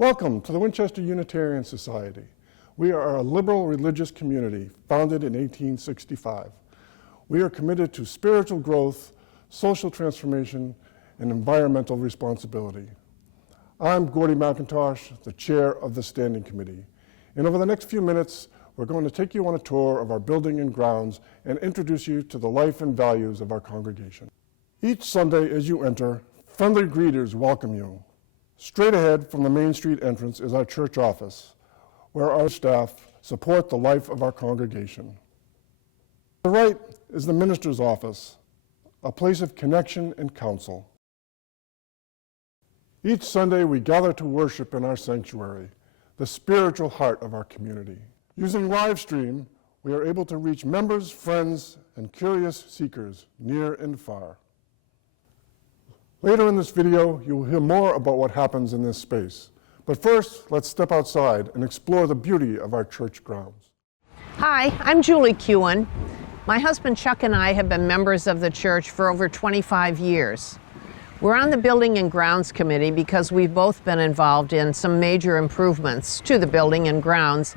Welcome to the Winchester Unitarian Society. We are a liberal religious community founded in 1865. We are committed to spiritual growth, social transformation, and environmental responsibility. I'm Gordy McIntosh, the chair of the Standing Committee. And over the next few minutes, we're going to take you on a tour of our building and grounds and introduce you to the life and values of our congregation. Each Sunday as you enter, friendly greeters welcome you. Straight ahead from the Main Street entrance is our church office, where our staff support the life of our congregation. To the right is the minister's office, a place of connection and counsel. Each Sunday we gather to worship in our sanctuary, the spiritual heart of our community. Using live stream, we are able to reach members, friends, and curious seekers near and far. Later in this video, you will hear more about what happens in this space. But first, let's step outside and explore the beauty of our church grounds. Hi, I'm Julie Kewen. My husband Chuck and I have been members of the church for over 25 years. We're on the Building and Grounds Committee because we've both been involved in some major improvements to the building and grounds,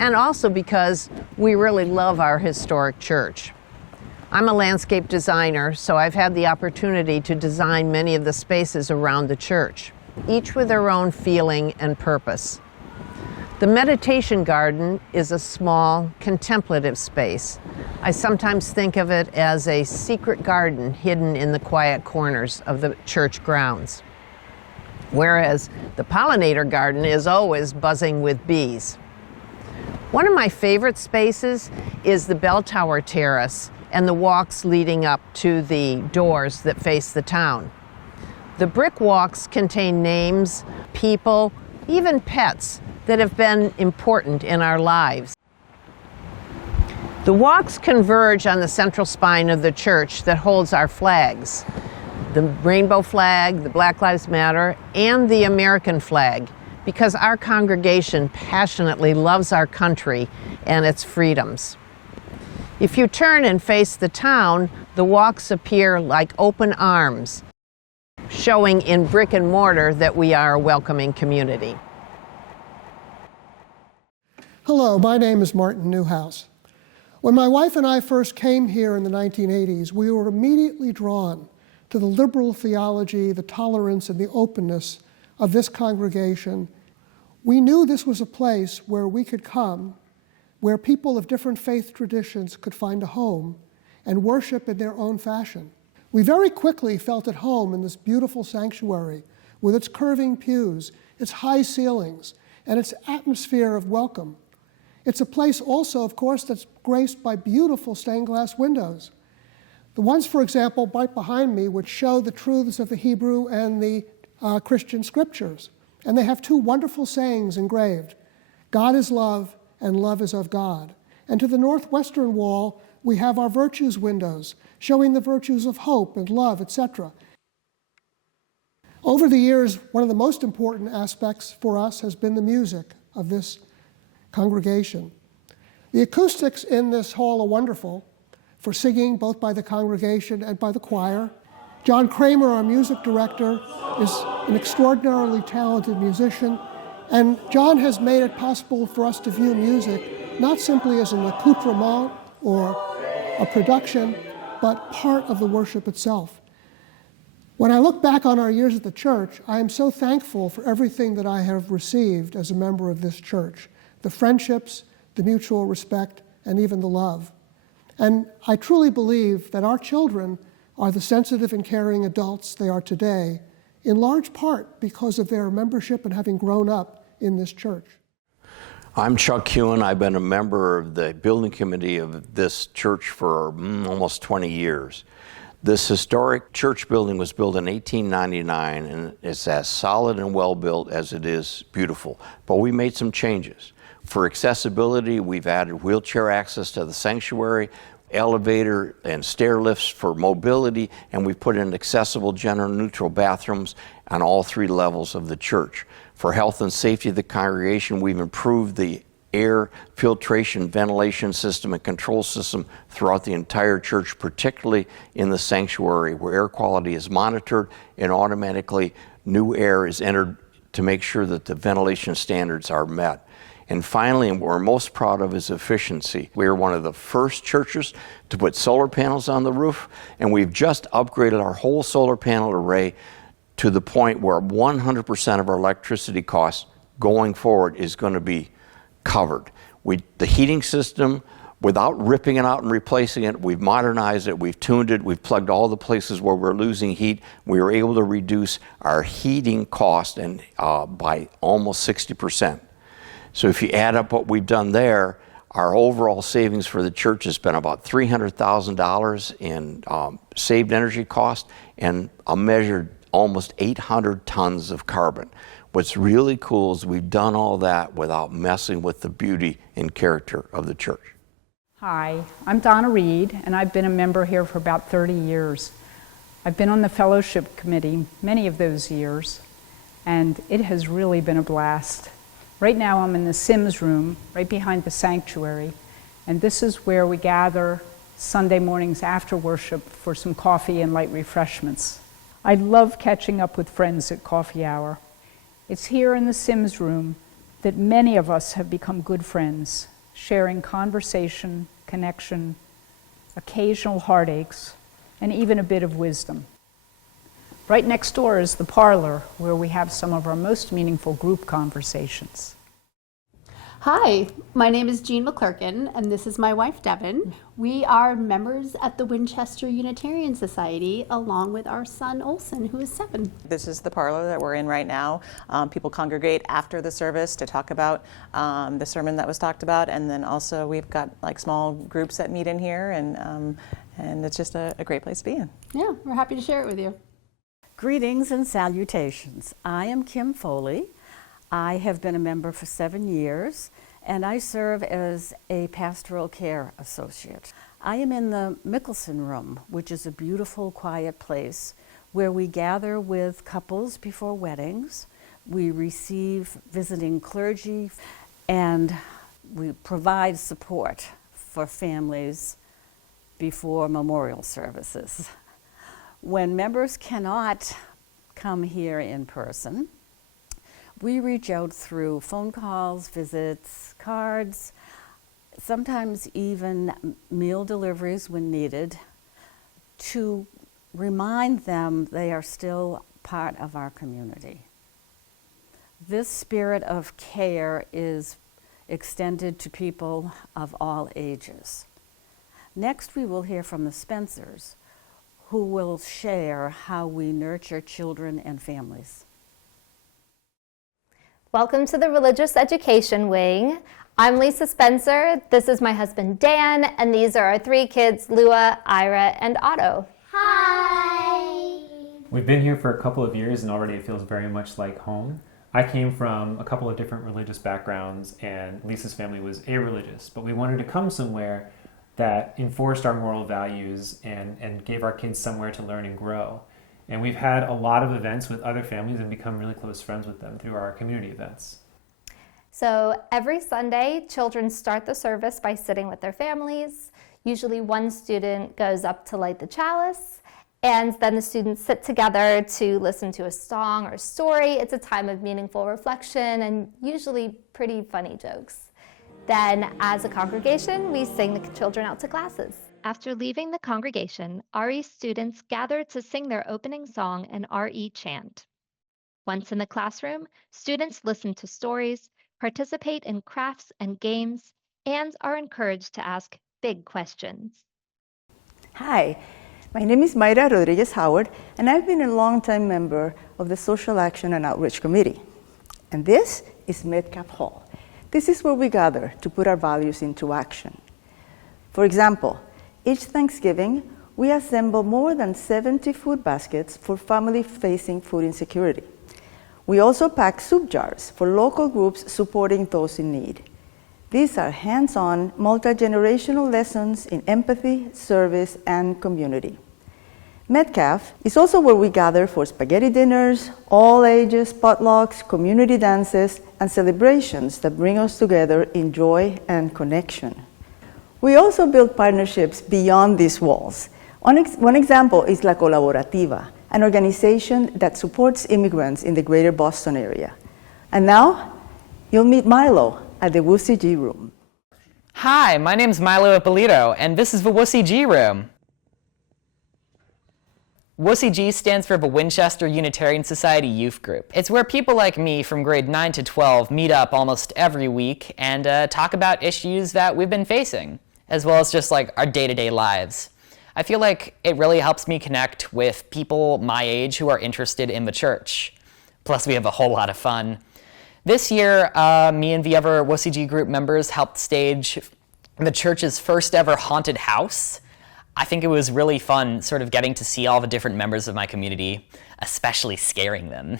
and also because we really love our historic church. I'm a landscape designer, so I've had the opportunity to design many of the spaces around the church, each with their own feeling and purpose. The meditation garden is a small, contemplative space. I sometimes think of it as a secret garden hidden in the quiet corners of the church grounds, whereas the pollinator garden is always buzzing with bees. One of my favorite spaces is the bell tower terrace and the walks leading up to the doors that face the town. The brick walks contain names, people, even pets that have been important in our lives. The walks converge on the central spine of the church that holds our flags, the rainbow flag, the Black Lives Matter, and the American flag, because our congregation passionately loves our country and its freedoms. If you turn and face the town, the walks appear like open arms, showing in brick and mortar that we are a welcoming community. Hello, my name is Martin Newhouse. When my wife and I first came here in the 1980s, we were immediately drawn to the liberal theology, the tolerance, and the openness of this congregation. We knew this was a place where we could come, where people of different faith traditions could find a home and worship in their own fashion. We very quickly felt at home in this beautiful sanctuary with its curving pews, its high ceilings, and its atmosphere of welcome. It's a place also, of course, that's graced by beautiful stained glass windows. The ones, for example, right behind me, which show the truths of the Hebrew and the Christian scriptures. And they have two wonderful sayings engraved: God is love, and love is of God. And to the northwestern wall, we have our virtues windows, showing the virtues of hope and love, etc. Over the years, one of the most important aspects for us has been the music of this congregation. The acoustics in this hall are wonderful for singing, both by the congregation and by the choir. John Kramer, our music director, is an extraordinarily talented musician, and John has made it possible for us to view music not simply as an accoutrement or a production, but part of the worship itself. When I look back on our years at the church, I am so thankful for everything that I have received as a member of this church, the friendships, the mutual respect, and even the love. And I truly believe that our children are the sensitive and caring adults they are today, in large part because of their membership and having grown up in this church. I'm Chuck Kewen. I've been a member of the building committee of this church for almost 20 years. This historic church building was built in 1899, and it's as solid and well built as it is beautiful. But we made some changes. For accessibility, we've added wheelchair access to the sanctuary, elevator and stair lifts for mobility, and we've put in accessible gender-neutral bathrooms on all three levels of the church. For health and safety of the congregation, we've improved the air filtration, ventilation system, and control system throughout the entire church, particularly in the sanctuary, where air quality is monitored and automatically new air is entered to make sure that the ventilation standards are met. And finally, and what we're most proud of is efficiency. We were one of the first churches to put solar panels on the roof, and we've just upgraded our whole solar panel array to the point where 100% of our electricity costs going forward is going to be covered. The heating system, without ripping it out and replacing it, we've modernized it, we've tuned it, we've plugged all the places where we're losing heat. We were able to reduce our heating cost by almost 60%. So if you add up what we've done there, our overall savings for the church has been about $300,000 in saved energy cost and a measured almost 800 tons of carbon. What's really cool is we've done all that without messing with the beauty and character of the church. Hi, I'm Donna Reed, and I've been a member here for about 30 years. I've been on the fellowship committee many of those years, and it has really been a blast. Right now I'm in the Sims room, right behind the sanctuary, and this is where we gather Sunday mornings after worship for some coffee and light refreshments. I love catching up with friends at coffee hour. It's here in the Sims room that many of us have become good friends, sharing conversation, connection, occasional heartaches, and even a bit of wisdom. Right next door is the parlor, where we have some of our most meaningful group conversations. Hi, my name is Jean McClurkin, and this is my wife, Devin. We are members at the Winchester Unitarian Society, along with our son, Olson, who is 7. This is the parlor that we're in right now. People congregate after the service to talk about the sermon that was talked about, and then also we've got like small groups that meet in here, and it's just a great place to be in. Yeah, we're happy to share it with you. Greetings and salutations. I am Kim Foley. I have been a member for 7 years, and I serve as a pastoral care associate. I am in the Mickelson Room, which is a beautiful, quiet place where we gather with couples before weddings. We receive visiting clergy, and we provide support for families before memorial services. When members cannot come here in person, we reach out through phone calls, visits, cards, sometimes even meal deliveries when needed, to remind them they are still part of our community. This spirit of care is extended to people of all ages. Next, we will hear from the Spencers, who will share how we nurture children and families. Welcome to the Religious Education Wing. I'm Lisa Spencer, this is my husband Dan, and these are our 3 kids, Lua, Ira, and Otto. Hi! We've been here for a couple of years and already it feels very much like home. I came from a couple of different religious backgrounds and Lisa's family was irreligious, but we wanted to come somewhere that enforced our moral values and gave our kids somewhere to learn and grow. And we've had a lot of events with other families and become really close friends with them through our community events. So every Sunday, children start the service by sitting with their families. Usually one student goes up to light the chalice, and then the students sit together to listen to a song or story. It's a time of meaningful reflection and usually pretty funny jokes. Then, as a congregation, we sing the children out to classes. After leaving the congregation, RE students gather to sing their opening song and RE chant. Once in the classroom, students listen to stories, participate in crafts and games, and are encouraged to ask big questions. Hi, my name is Mayra Rodriguez Howard, and I've been a longtime member of the Social Action and Outreach Committee. And this is Metcalf Hall. This is where we gather to put our values into action. For example, each Thanksgiving, we assemble more than 70 food baskets for families facing food insecurity. We also pack soup jars for local groups supporting those in need. These are hands-on, multi-generational lessons in empathy, service, and community. Metcalf is also where we gather for spaghetti dinners, all ages, potlucks, community dances, and celebrations that bring us together in joy and connection. We also build partnerships beyond these walls. One example is La Colaborativa, an organization that supports immigrants in the greater Boston area. And now, you'll meet Milo at the WUS room. Hi, my name's Milo Ippolito, and this is the WUS room. WUS stands for the Winchester Unitarian Society Youth Group. It's where people like me from grade 9 to 12 meet up almost every week and talk about issues that we've been facing, as well as just like our day-to-day lives. I feel like it really helps me connect with people my age who are interested in the church. Plus, we have a whole lot of fun. This year, me and the other WUS group members helped stage the church's first ever haunted house. I think it was really fun sort of getting to see all the different members of my community, especially scaring them.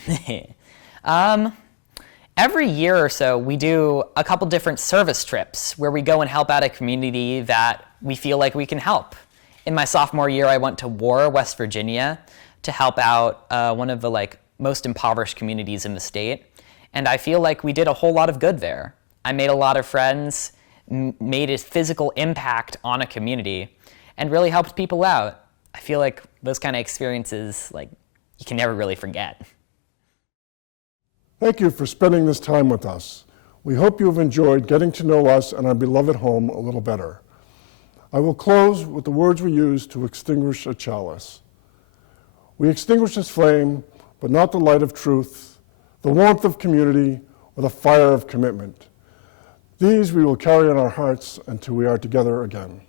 Every year or so, we do a couple different service trips where we go and help out a community that we feel like we can help. In my sophomore year, I went to War, West Virginia, to help out one of the most impoverished communities in the state. And I feel like we did a whole lot of good there. I made a lot of friends, made a physical impact on a community, and really helped people out. I feel like those kind of experiences, you can never really forget. Thank you for spending this time with us. We hope you have enjoyed getting to know us and our beloved home a little better. I will close with the words we use to extinguish a chalice. We extinguish this flame, but not the light of truth, the warmth of community, or the fire of commitment. These we will carry in our hearts until we are together again.